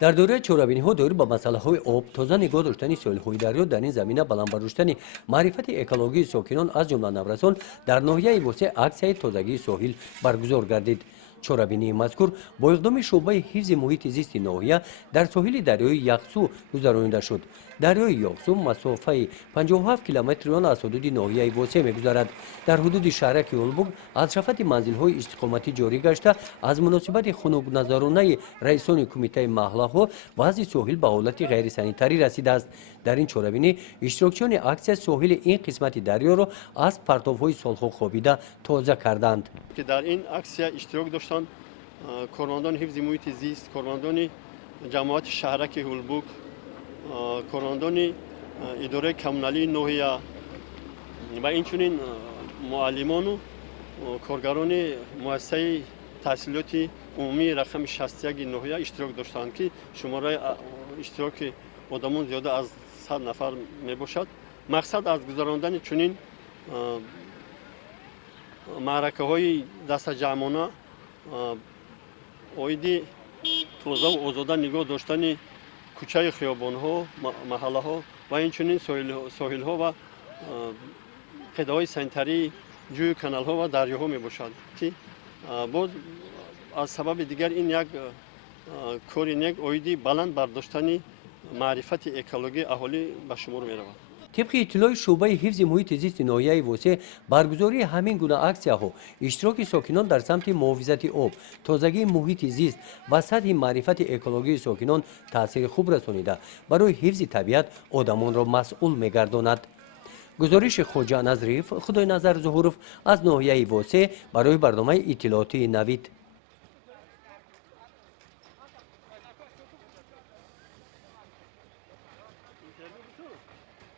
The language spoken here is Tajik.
дар дораи чорабиниҳо доир ба масъалаҳои об, тоза нигоҳ доштани соҳилҳои дарё, дар ин замина баландбардоштани маърифати экологии сокинон аз ҷумла наврасон дар ноҳияи восе аксияи тозагии соҳил баргузор гардид. чорабинии мазкур бо иқдоми шӯъбаи ҳифзи муҳити зисти ноҳия дар соҳили дарёи яқсу гузаронида шуд. дарёи ёқсу масофаи 57 километри он аз ҳудуди ноҳияи восе мегузарад. дар ҳудуди шаҳраки улбуг азшафати манзилҳои истиқоматӣ ҷорӣ гашта, аз муносибати хунукназаронаи раисони кумитаи маҳаллаҳо вазъи соҳил ба ҳолати ғайрисанитарӣ расидааст. дар ин чорабинӣ иштирокчиёни аксия соҳили ин қисмати дарёро аз партовҳои солҳо хобида тоза карданд. дар ин аксия иштирок доштанд кормандони ҳифзи муҳити зист, кормандони ҷамоати шаҳраки улбуг, кормандони идораи коммуналии ноҳия ва инчунин муаллимону коргарони муассисаи таҳсилоти умумии рақами 61 ноҳия иштирок доштанд ки шумораи иштироки одамон зиёда аз 100 нафар мебошад. мақсад аз гузарондани чунин маъракаҳои дастаҷамона оиди тозаву озода нигоҳ доштани кӯчаи хиёбонҳо, маҳаллаҳо ва инчунин соҳилҳо ва қидаҳои санитарии ҷӯю каналҳо ва дарёҳо мебошад ки боз аз сабаби дигар ин як кори нек оиди баланд бардоштани маърифати экологии аҳолӣ ба шумор меравад. طبق اطلاع شعبه حفظ محیط زیست ناحیه وسه برگزاری همین گونه اکسیاها اشتراک ساکنان در سمت محافظت آب، تازگی محیط زیست و سطح معرفت اکولوژی ساکنان تاثیر خوب رسانیده برای حفظ طبیعت آدمان را مسئول می‌گرداند. گزارش خواجه نظریف خدای نظر ظهورов از ناحیه وسه برای برنامه اطلاعاتی نوید